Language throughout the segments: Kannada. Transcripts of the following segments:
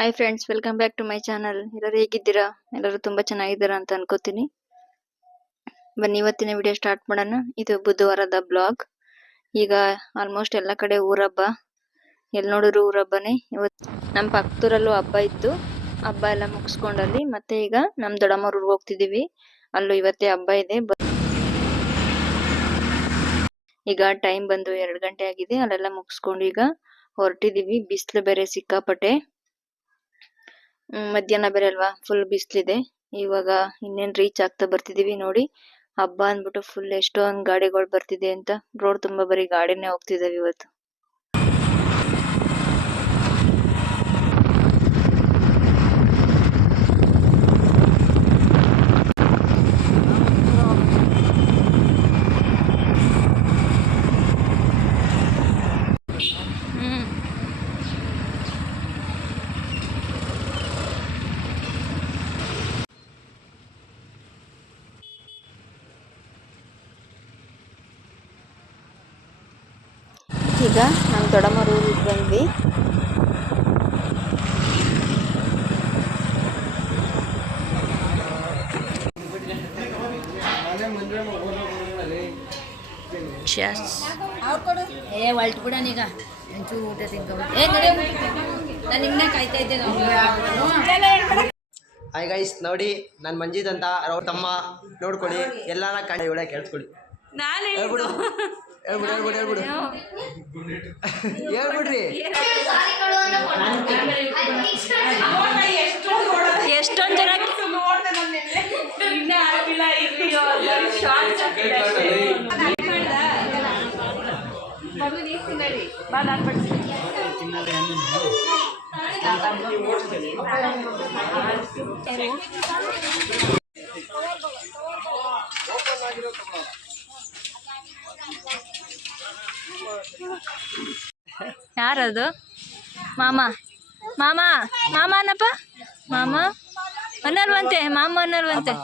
Hi friends, welcome back to my channel. ಎಲ್ಲರೂ ಹೇಗಿದ್ದೀರಾ? ಎಲ್ಲರೂ ತುಂಬಾ ಚೆನ್ನಾಗಿದ್ದೀರಾ ಅಂತ ಅನ್ಕೋತೀನಿ. ಬನ್ನಿ ಇವತ್ತಿನ ವಿಡಿಯೋ ಸ್ಟಾರ್ಟ್ ಮಾಡೋಣ. ಇದು ಬುಧವಾರದ ಬ್ಲಾಗ್. ಈಗ ಆಲ್ಮೋಸ್ಟ್ ಎಲ್ಲ ಕಡೆ ಊರಬ್ಬ, ಎಲ್ಲಿ ನೋಡಿದ್ರು ಊರಬ್ಬನೇ. ಇವತ್ತು ನಮ್ಮ ಪಕ್ಕದೂರಲ್ಲೂ ಹಬ್ಬ ಇತ್ತು. ಹಬ್ಬ ಎಲ್ಲ ಮುಗಿಸ್ಕೊಂಡಲ್ಲಿ ಮತ್ತೆ ಈಗ ನಮ್ಮ ದೊಡ್ಡಮ್ಮವ್ರ ಊರಿಗೆ ಹೋಗ್ತಿದೀವಿ. ಅಲ್ಲೂ ಇವತ್ತೇ ಹಬ್ಬ ಇದೆ. ಈಗ ಟೈಮ್ ಬಂದು 2 ಗಂಟೆ ಆಗಿದೆ. ಅಲ್ಲೆಲ್ಲ ಮುಗಿಸ್ಕೊಂಡು ಈಗ ಹೊರಟಿದೀವಿ. ಬಿಸಿಲು ಬೇರೆ ಸಿಕ್ಕಾಪಟ್ಟೆ. ಮಧ್ಯಾಹ್ನ ಬೇರೆ ಅಲ್ವಾ, ಫುಲ್ ಬಿಸ್ಲಿದೆ. ಇವಾಗ ಇನ್ನೇನ್ ರೀಚ್ ಆಗ್ತಾ ಬರ್ತಿದೀವಿ. ನೋಡಿ, ಹಬ್ಬ ಅಂದ್ಬಿಟ್ಟು ಫುಲ್ ಎಷ್ಟೊಂದ್ ಗಾಡಿಗಳು ಬರ್ತಿದೆ ಅಂತ. ರೋಡ್ ತುಂಬಾ ಬರೀ ಗಾಡಿನೇ ಹೋಗ್ತಿದಾವೆ ಇವತ್ತು. ಈಗ ನಮ್ಮ ದೊಡ್ಡಮ್ಮರ ಊರಿಗೆ ಬಂದ್ವಿ. ಹಾಯ್ ಗೈಸ್, ನೋಡಿ ನಾನು ಮಂಜಿತ್ ಅಂತ. ಅವ್ರ ತಮ್ಮ ನೋಡ್ಕೊಳ್ಳಿ, ಎಲ್ಲಾನ ಕಂಡು ಇವಳೆ ಕೇಳಿಸ್ಕೊಳ್ಳಿ. ಹೇಳ್ಬಿಡು ಹೇಳ್ಬಿಡ್ರಿ. ಎಷ್ಟೊಂದ್ ಜನ ಯಾರದು? ಮಾಮ ಮಾಮ ಮಾಮ ಅನ್ನಪ್ಪ. ಮಾಮ ಅನ್ನಲ್ವಂತೆ, ಮಾಮ ಅನ್ನಲ್ವಂತೆ.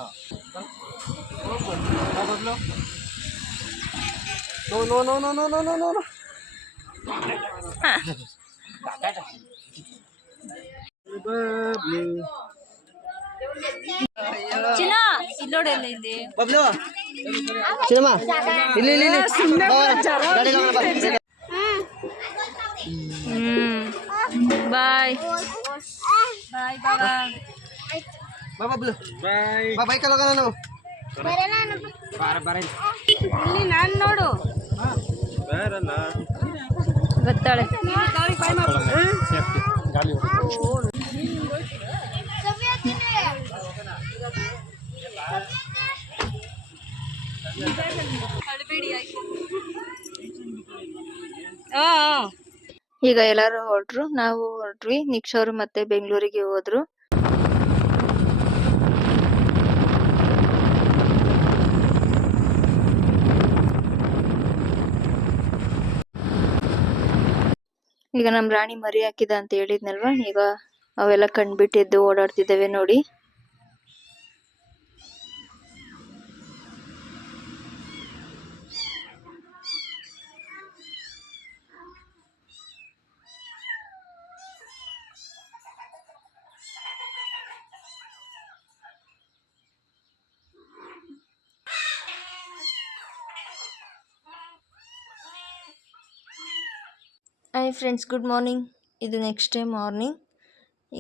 ಚಿನ್ನ ಇಲ್ಲಿ ನೋಡಿ, ಎಲ್ಲ ಇದೆ. ಬಾಯ್ ಬಾಯ್ ಬಾಯ್ ಕಲೋಗ ನಾನು ಇಲ್ಲಿ ನಾನು ನೋಡು ಗೊತ್ತಾಳೆ. ಈಗ ಎಲ್ಲಾರು ಹೊರಟ್ರು, ನಾವು ಹೊರಟ್ವಿ. ನಿಕ್ಷವರು ಮತ್ತೆ ಬೆಂಗಳೂರಿಗೆ ಹೋದ್ರು. ಈಗ ನಮ್ ರಾಣಿ ಮರಿ ಹಾಕಿದ ಅಂತ ಹೇಳಿದ್ನಲ್ವಾ, ಈಗ ಅವೆಲ್ಲ ಕಣ್ಬಿಟ್ಟಿದ್ದು ಓಡಾಡ್ತಿದ್ದಾವೆ ನೋಡಿ. Hi friends, good morning. ಇದು ನೆಕ್ಸ್ಟ್ ಡೇ ಮಾರ್ನಿಂಗ್.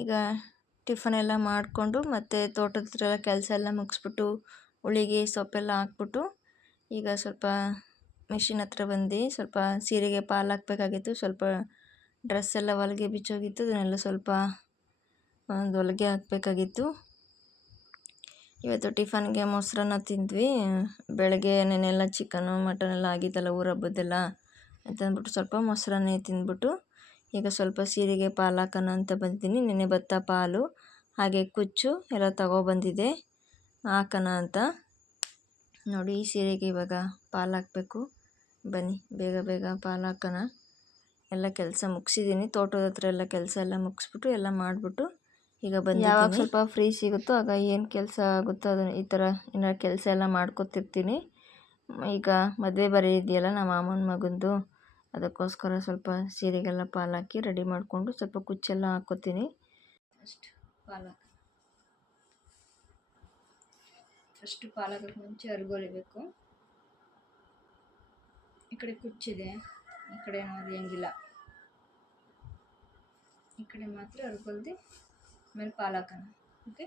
ಈಗ ಟಿಫನ್ ಎಲ್ಲ ಮಾಡಿಕೊಂಡು ಮತ್ತೆ ತೋಟದ ಹತ್ರ ಎಲ್ಲ ಕೆಲಸ ಎಲ್ಲ ಮುಗಿಸ್ಬಿಟ್ಟು ಹುಳಿಗೆ ಸೊಪ್ಪೆಲ್ಲ ಹಾಕ್ಬಿಟ್ಟು ಈಗ ಸ್ವಲ್ಪ ಮಿಷಿನ್ ಹತ್ರ ಬಂದು ಸ್ವಲ್ಪ ಸೀರೆಗೆ ಪಾಲು ಹಾಕಬೇಕಾಗಿತ್ತು. ಸ್ವಲ್ಪ ಡ್ರೆಸ್ ಎಲ್ಲ ಹೊಲಿಗೆ ಬಿಚ್ಚೋಗಿತ್ತು, ಅದನ್ನೆಲ್ಲ ಸ್ವಲ್ಪ ಒಂದು ಹೊಲಿಗೆ ಹಾಕಬೇಕಾಗಿತ್ತು. ಇವತ್ತು ಟಿಫನ್ಗೆ ಮೊಸರನ್ನ ತಿಂದ್ವಿ. ಬೆಳಗ್ಗೆ ನೆನೆಲ್ಲ ಚಿಕನು ಮಟನ್ ಎಲ್ಲ ಆಗಿದ್ದಲ್ಲ, ಊರ ಹಬ್ಬದ್ದೆಲ್ಲ ಅಂತಂದ್ಬಿಟ್ಟು ಸ್ವಲ್ಪ ಮೊಸರನ್ನೇ ತಿಂದ್ಬಿಟ್ಟು ಈಗ ಸ್ವಲ್ಪ ಸೀರೆಗೆ ಪಾಲು ಹಾಕೋಣ ಅಂತ ಬಂದಿದ್ದೀನಿ. ನೆನೆ ಭತ್ತ, ಪಾಲು ಹಾಗೆ ಕುಚ್ಚು ಎಲ್ಲ ತಗೊಬಂದಿದ್ದೆ ಹಾಕೋಣ ಅಂತ. ನೋಡಿ, ಈ ಸೀರೆಗೆ ಇವಾಗ ಪಾಲು ಹಾಕಬೇಕು. ಬನ್ನಿ ಬೇಗ ಬೇಗ ಪಾಲು ಹಾಕೋಣ. ಎಲ್ಲ ಕೆಲಸ ಮುಗಿಸಿದ್ದೀನಿ. ತೋಟದ ಹತ್ರ ಎಲ್ಲ ಕೆಲಸ ಎಲ್ಲ ಮುಗಿಸ್ಬಿಟ್ಟು ಎಲ್ಲ ಮಾಡಿಬಿಟ್ಟು ಈಗ ಬಂದು ಯಾವಾಗ ಸ್ವಲ್ಪ ಫ್ರೀ ಸಿಗುತ್ತೋ ಆಗ ಏನು ಕೆಲಸ ಆಗುತ್ತೋ ಅದನ್ನು ಈ ಥರ ಏನಾರು ಕೆಲಸ ಎಲ್ಲ ಮಾಡ್ಕೊತಿರ್ತೀನಿ. ಈಗ ಮದುವೆ ಬರೀ ಇದೆಯಲ್ಲ ನಮ್ಮ ಮಾಮನ ಮಗಂದು, ಅದಕ್ಕೋಸ್ಕರ ಸ್ವಲ್ಪ ಸೀರೆಗೆಲ್ಲ ಪಾಲು ಹಾಕಿ ರೆಡಿ ಮಾಡಿಕೊಂಡು ಸ್ವಲ್ಪ ಕುಚ್ಚೆಲ್ಲ ಹಾಕ್ಕೋತೀನಿ. ಫಸ್ಟ್ ಪಾಲಕ್. ಫಸ್ಟ್ ಪಾಲಕಕ್ಕೆ ಮುಂಚೆ ಅರ್ಗೊಳಿಬೇಕು. ಈ ಕಡೆ ಕುಚ್ಚಿದೆ, ಈ ಕಡೆ ನೋಡಿ ಹೆಂಗಿಲ್ಲ, ಈ ಕಡೆ ಮಾತ್ರ ಅರ್ಗೊಳ್ದು ಆಮೇಲೆ ಪಾಲಕನ. ಓಕೆ.